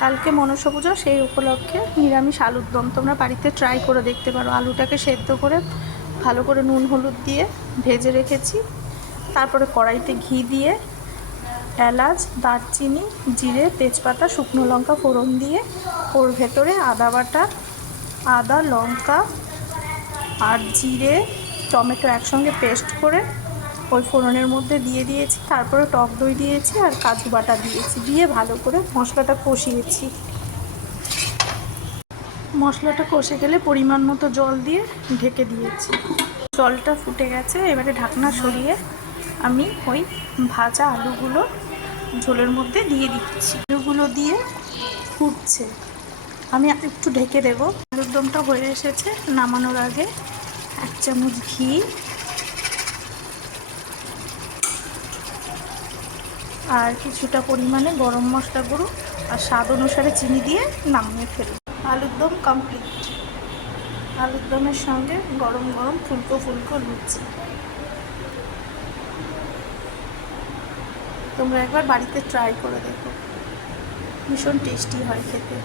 কালকে মনসা পুজো, সেই উপলক্ষে নিরামিষ আলুর দম তোমরা বাড়িতে ট্রাই করে দেখতে পারো। আলুটাকে সেদ্ধ করে ভালো করে নুন হলুদ দিয়ে ভেজে রেখেছি। তারপরে কড়াইতে ঘি দিয়ে এলাচ, দারচিনি, জিরে, তেজপাতা, শুকনো লঙ্কা ফোড়ন দিয়ে ওর ভেতরে আদা বাটা, আদা, লঙ্কা আর জিরে, টমেটো একসঙ্গে পেস্ট করে ওই ফোড়নের মধ্যে দিয়ে দিয়েছি। তারপরে টক দই দিয়েছি আর কাজু বাটা দিয়েছি, দিয়ে ভালো করে মশলাটা কষিয়েছি। মশলাটা কষে গেলে পরিমাণ মতো জল দিয়ে ঢেকে দিয়েছি। জলটা ফুটে গেছে, এবারে ঢাকনা সরিয়ে আমি ওই ভাজা আলুগুলো ঝোলের মধ্যে দিয়ে দিচ্ছি। আলুগুলো দিয়ে ফুটছে, আমি একটু ঢেকে দেবো। আলুর দমটা হয়ে এসেছে। নামানোর আগে 1 চামচ ঘি আর কিছুটা পরিমাণে গরম মশলা গুঁড়ো আর স্বাদ অনুসারে চিনি দিয়ে নামিয়ে ফেলব। আলুর দম কমপ্লিট। আলুর দমের সঙ্গে গরম গরম ফুলকো ফুলকো লুচি। তোমরা একবার বাড়িতে ট্রাই করে দেখো, ভীষণ টেস্টি হয় খেতে।